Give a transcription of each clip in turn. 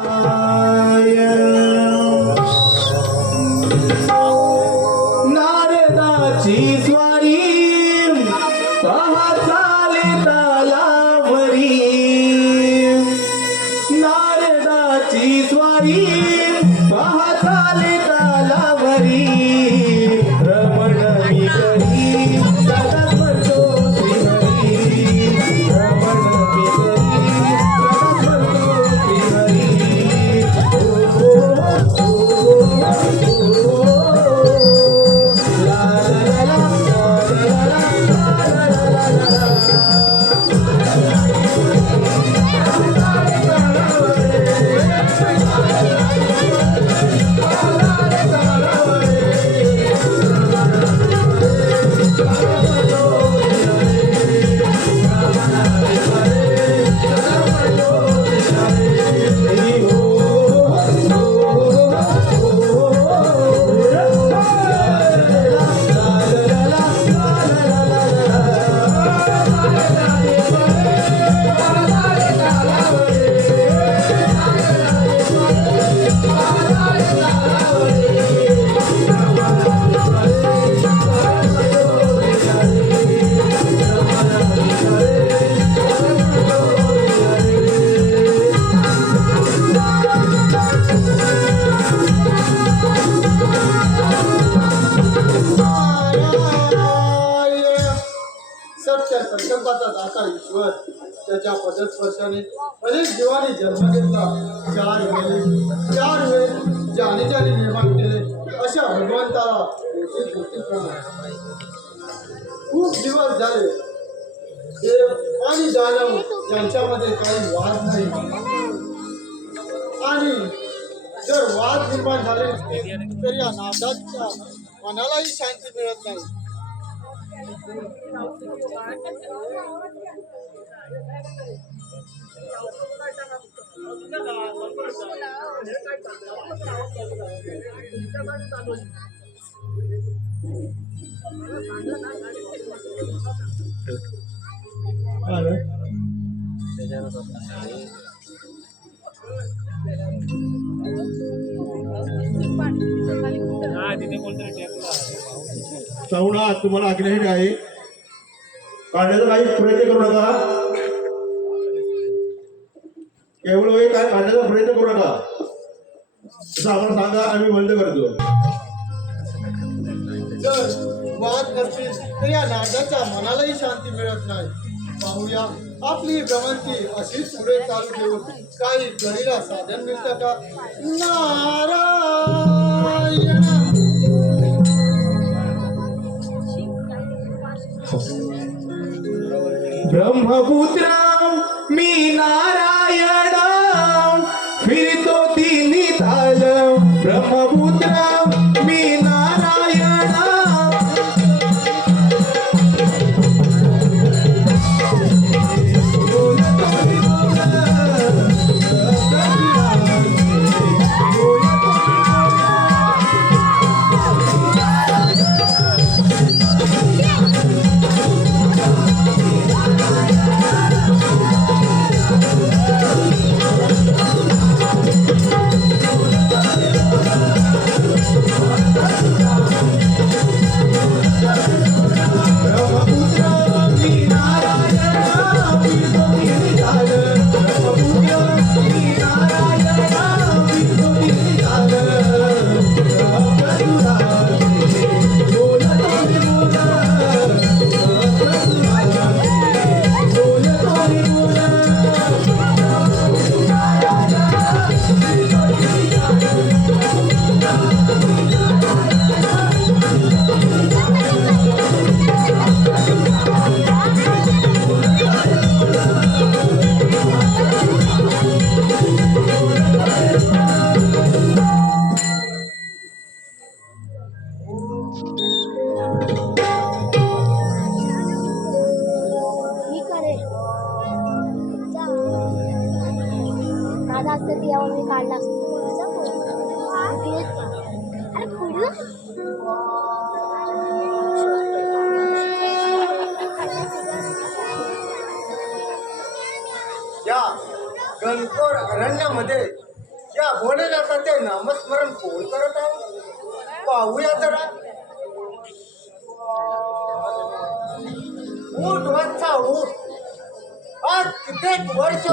Oh. त्याच्या पदस्पर्शाने अनेक जीवांनी जन्म घेतला. चार वेळे चार वेळ ज्याने ज्याने निर्माण केले. अशा भगवंताला खूप दिवस झाले. देव आणि दानव यांच्यामध्ये काही वाद नाही. आणि जर वाद निर्माण झाले तर या नादाच्या मनालाही शांती मिळत नाही. Halo. Ah, ini boleh श्रवणा तुम्हाला आग्रही आहे. काढण्याचा काही प्रयत्न करू नका. केवळ वेळ काय काढण्याचा प्रयत्न करू नका. जसं आपण सांगा आम्ही बंद करतो. जर वाद नसतील तर या नादाच्या मनालाही शांती मिळत नाही. पाहूया आपली भ्रमंती अशीच पुढे चालू ठेवून काही गडीला साधन मिळतं का? नारायण! ब्रह्मपुत्र मी नारायण फिरतो तिन्ही झालं ब्रह्म कित्येक वर्ष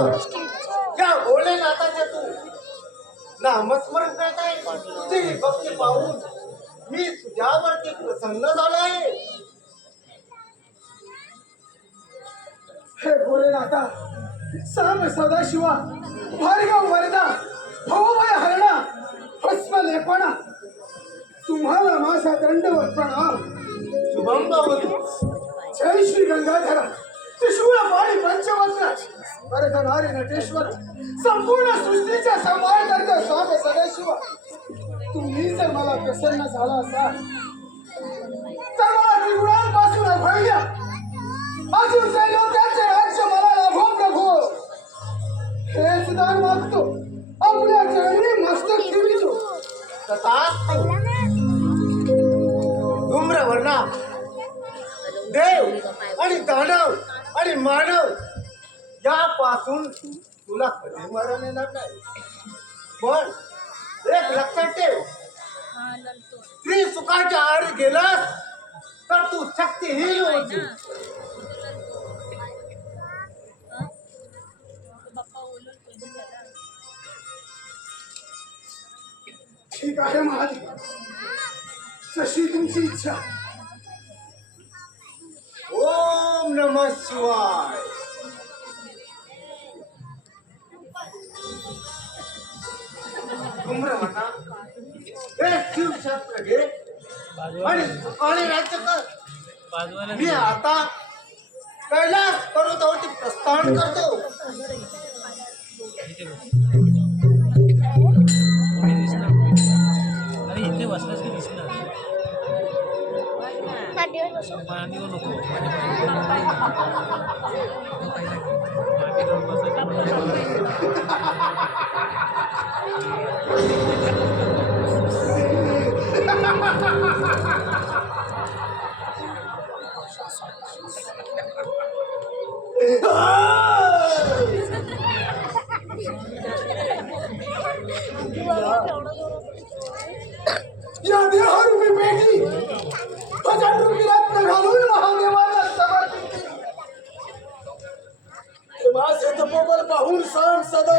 या भोलेनाथाचे तू नामस्मरण करताय. तुझी भक्ती पाहून मी तुझ्यावरती प्रसन्न झालोय. हे भोलेनाथा साम सदाशिवा भार्गव वरदा भवभय हरणा भस्म लेपणा तुम्हाला माझा दंडवत प्रणाम. शुभम जय श्री गंगाधरा. त्रिशूळ पाणी पंचवत्र वरदनारी नटेश्वर. संपूर्ण सृष्टीचा सांभाळ करतो स्वामी सदाशिव. तुम्ही जर मला प्रसन्न झाला असाल तर मला त्रिगुणांपासून अभळल्या अजून काही लोकांचे राज्य मला लाभो प्रभू हेच दान मागतो. आपल्या चरणी मस्तक ठेवितो. तथास्तु धूम्रवर्णा देव आणि दानव आणि मानव यापासून तुला कधी मरण येणार नाही. पण एक लक्षात ठेव. स्त्री सुखाच्या आड गेलास तर तू शक्तीहीन होशील. ठीक आहे महादेव जशी तुमची इच्छा. ओम नमः शिवाय। हे शिवशास्त्र घे आणि सुखाने राज्य कर मी आता कैलास पर्वतावरती प्रस्थान करतो. मांडीवर बसू मांडीवर नको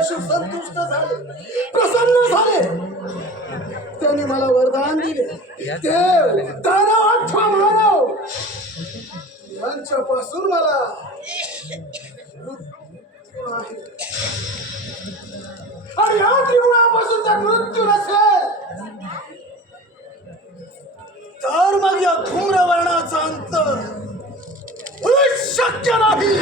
सण संतुष्ट झाले. प्रसन्न झाले. त्यांनी मला वरदान दिले. ते दानव अठवा मानव. यांच्यापासून मला आणि या त्रिगुणापासून जर मृत्यू नसेल. तर मग या धूम्रवर्णाचा अंत शक्य नाही.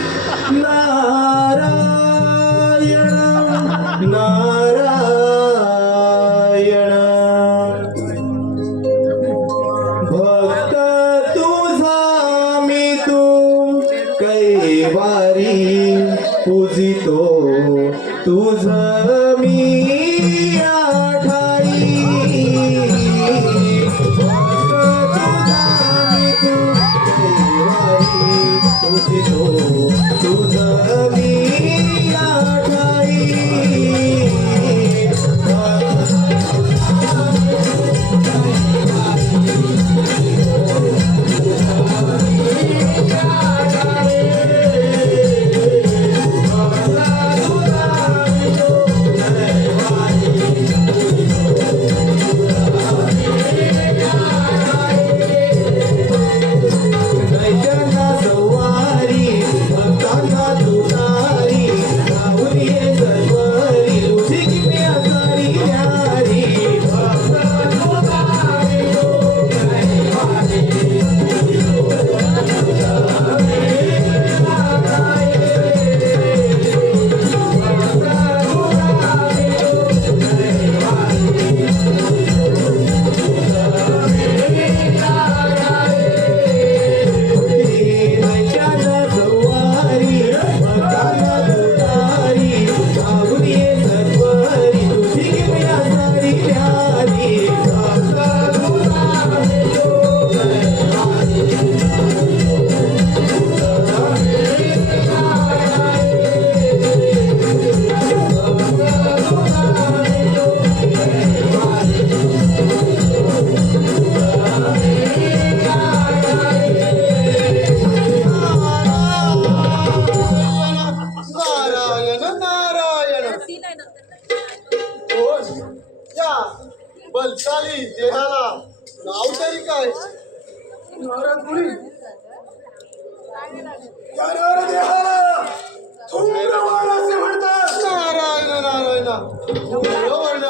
वर्ण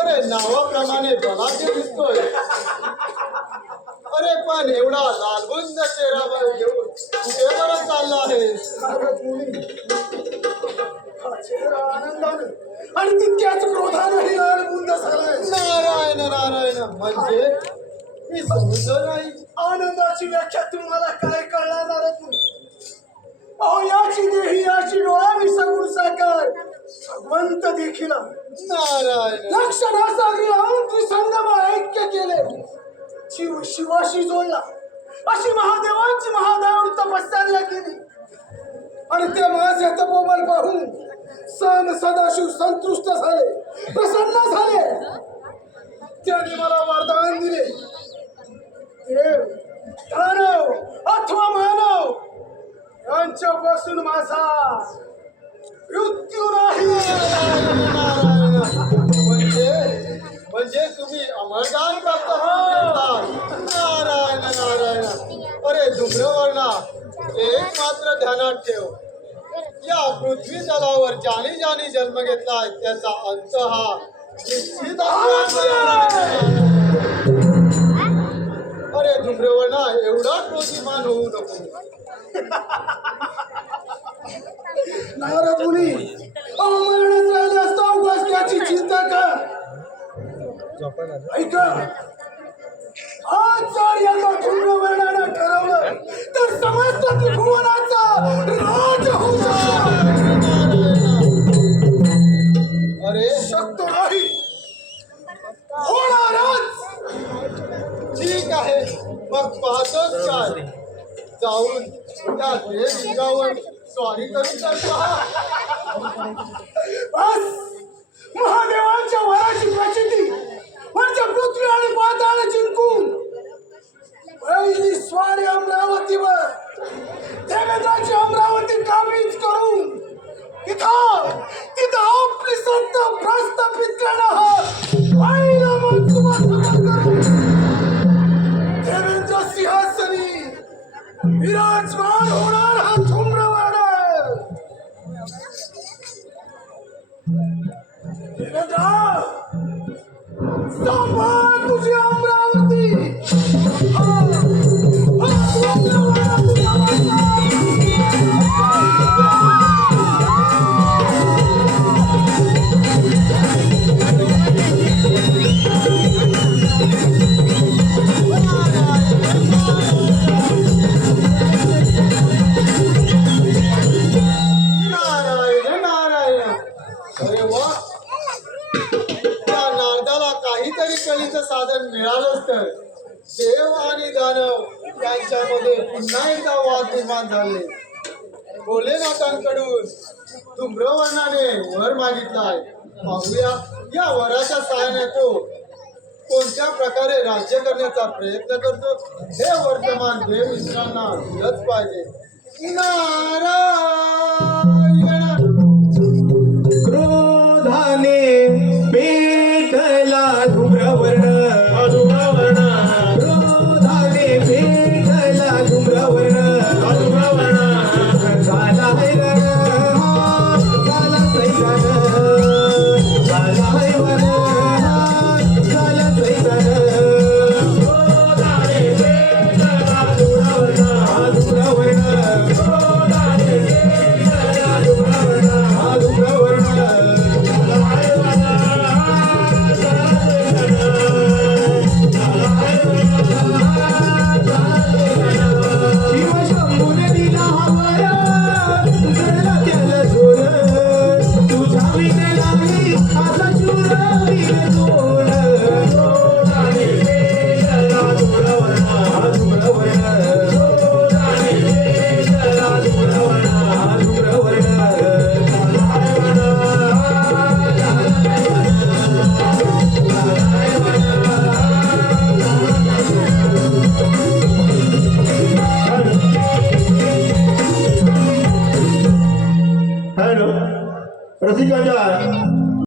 अरे नावाप्रमाणे बलाढ्य दिसतोय. अरे पण एवढा लालबुंद चेहरावर घेऊन कुठे बरं चालला हा आनंदाने आणि तितक्याच क्रोधाने लाल बुंद झालाय. नारायण नारायण म्हणजे? मी समजलं नाही. आनंदाची व्याख्या तुम्हाला काय कळणार अहो याची देही याची डोळा मी सगुण साकार. भगवंत देखील. नारायण. लक्ष नासागरी लावून त्रिसंगम ऐक्य केले. शिव शिवाशी जोडला. अशी महादेवांची महादेव तपश्चर्या केली. आणि ते माझे तपोबल पाहून सन सदाशिव संतुष्ट झाले. प्रसन्न झाले. त्यांनी मला वरदान दिले. देव दानव अथवा मानव यांच्यापासून माझा म्हणजे अमरदान प्राप्त नारायण नारायण। अरे धुम्रवर्णा एक मात्र ध्यानात ठेव हो। या पृथ्वी तलावर ज्याने ज्याने जन्म घेतलाय त्याचा अंत हा निश्चित अरे धुम्रवर्णा एवढा क्रोधीमान होऊ नको। नारद मुनी ऐका. आज जर यांना धूम्रवर्णानं ठरवलं. तर समस्त त्रिभुवनाचा राज होऊ शकतो. अरे शक्य नाही. होणारच. ठीक आहे. मग पाहतोच काय. जाऊन त्या देवलिंगावर स्वारी करून तर पहा. बस. महादेवांच्या वराची प्रचिती. म्हणजे पृथ्वी आणि पाताळ जिंकून पहिली स्वारी अमरावतीवर देवेंद्राची अमरावती काबीज करून इथं तिथं आपली संत प्रस्थापित करणं हा पहिला मनसुबा देवेंद्र सिंहासनी विराजमान होणार हा थुमरा देव आणि दानव यांच्यामध्ये पुन्हा एकदा वाद निर्माण झाले. भोलेनाथांकडून धुम्रवर्णाने वर मागितलाय. पाहूया या वराच्या सहाय्याने तो कोणत्या प्रकारे राज्य करण्याचा प्रयत्न करतो हे वर्तमान देव मित्रांना दिलंच पाहिजे. नारायण! क्रोधाने